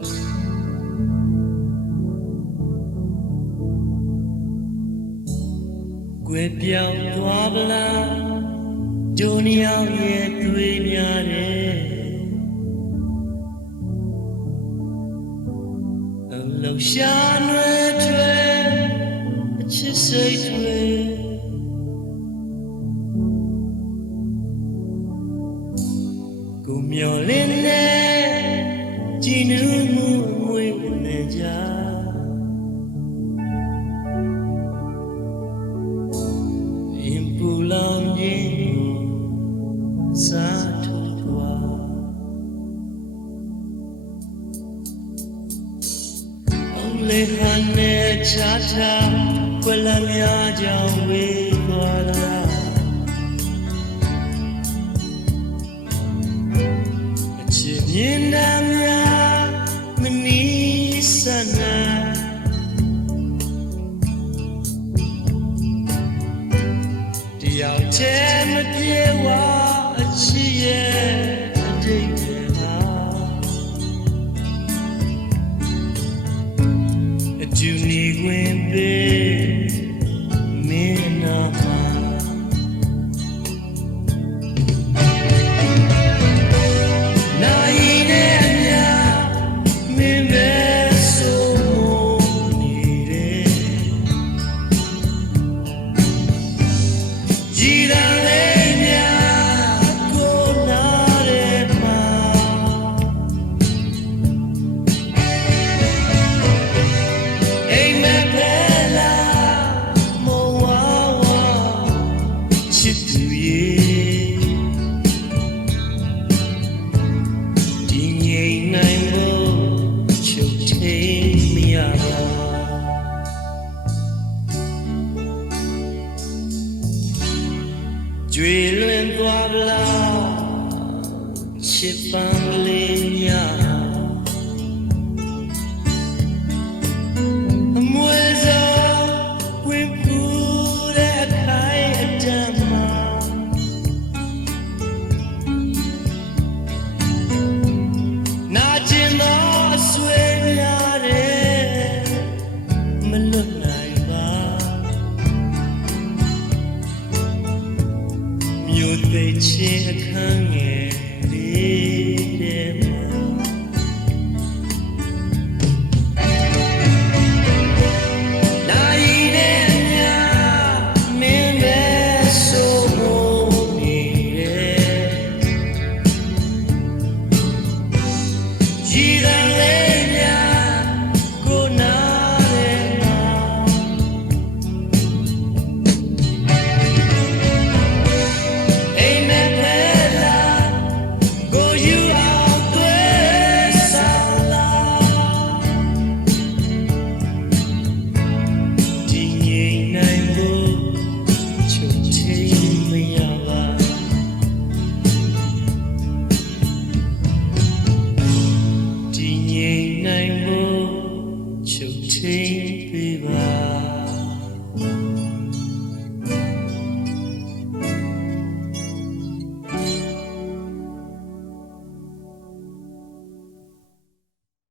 ကွယ်ပြောင်းသွားပလားဒုနီယောင်ရဲ့တွေ့များတယ်အလုံးရှာနွယ်ထွေအချစ်စိတ်ထွေကိုမျောလင်းနေကြည်နူး လေဟန်နဲ့ချာချာကွယ်လမ်းများကြောင့်ဝေးသွားလားအချစ်မြင်တမ်းများမနီးစနာတယောက်တည်းမပြေဝအချစ်ရဲ့ အကျူနေခွင့်ပေးမင်းနာမှာနိုင်နဲ့ ချစ်သူရဲ့ဒီငိမ်နိုင်ဖို့ချုပ်ထိန်မရပါကျွေလွင်သွားပလားချစ်ပန်းကလေး မြို့သိချင်းအခန်းငယ်လေး